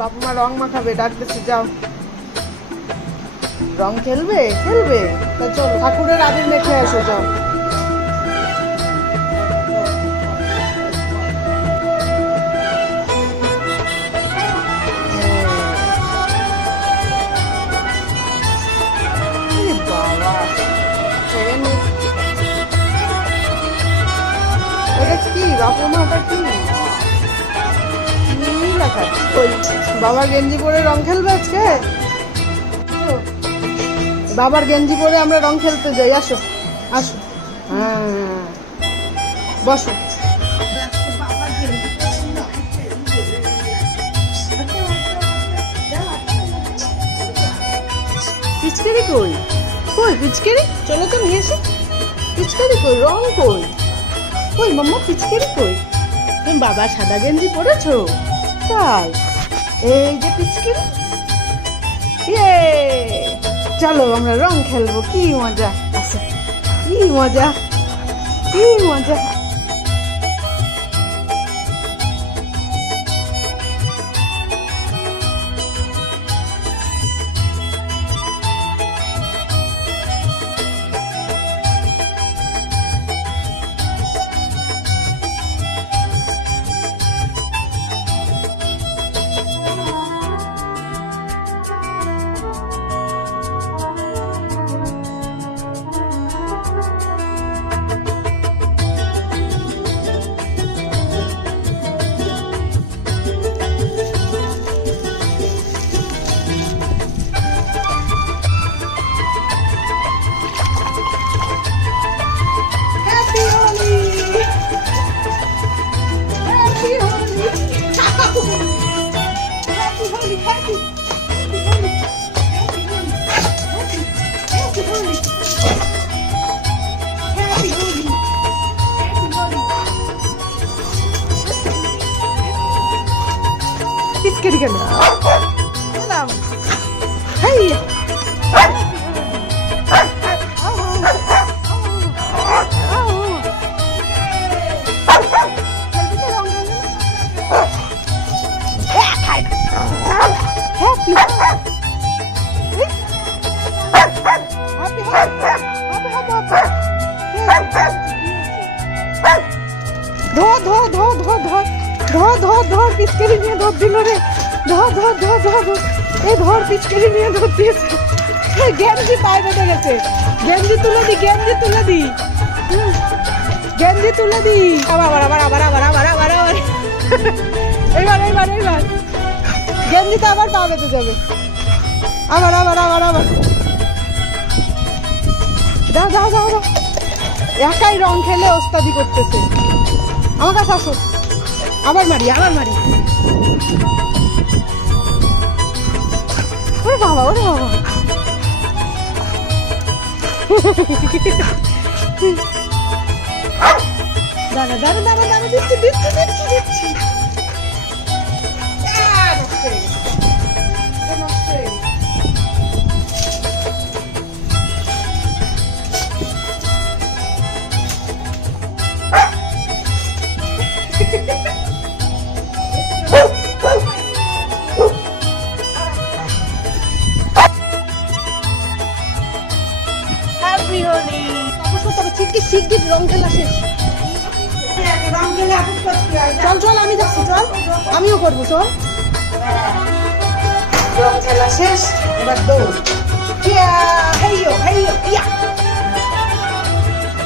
বাপু মা রং মাখাবে, ডাকতেছে, যাও। রং খেলবে? খেলবে? তা চলো, ঠাকুরের আবির মেখে আসো, যাও। বাবা। ওটা কি? বাপু কি? ওই বাবার গেঞ্জি পরে রং খেলবে আজকে? বাবার গেঞ্জি পরে আমরা রং খেলতে যাই, আসো আসো। হ্যাঁ বসো। পিচকারি কই? কই পিচকারি? চলো তো নিয়ে এসে। পিচকারি কই? রং কই? কই মাম্মা, পিচকারি কই? তুমি বাবা সাদা গেঞ্জি পরেছো? তাই এই যে পিচকি। ইয়ে চলো আমরা রং খেলব, কি মজা। আছে কি মজা কি মজা। 気つけるけどな。ধর ধর ধর, পিচকারি নিয়ে ধর দিল রে। ধর ধর ধর ধর এই ধর, পিচকারি নিয়ে ধর দিয়েছে। গেঞ্জি পায়ে বেঁধে গেছে। গেঞ্জি তুলে দি, গেঞ্জি তুলে দি। গেঞ্জি তুলে দি। আবার আবার আবার আবার আবার আবার আবার এবার এবার এবার গেঞ্জিতে আবার পা বেঁধে যাবে। আবার আবার আবার আবার। দাও দাও দাও একাই রং খেলে ওস্তাদি করতেছে। আমার কাছে আসো। আবার মারি আবার মারি। ওরে বাবা ওরে বাবা। দাঁড়া দাঁড়া দাঁড়া দাঁড়া, দিচ্ছি দিচ্ছি দিচ্ছি দিচ্ছি। হয়ে। তবে শিগগির রং খেলা শেষ চল চল আমি যাচ্ছি চল। আমিও করব চল। রং খেলা শেষ এবার দৌড়।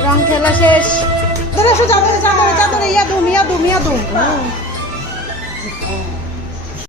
রং খেলা শেষ। ধরে চাদরে চাদরে চাদরে ইয়া দুম ইয়া দুম ইয়া দুম।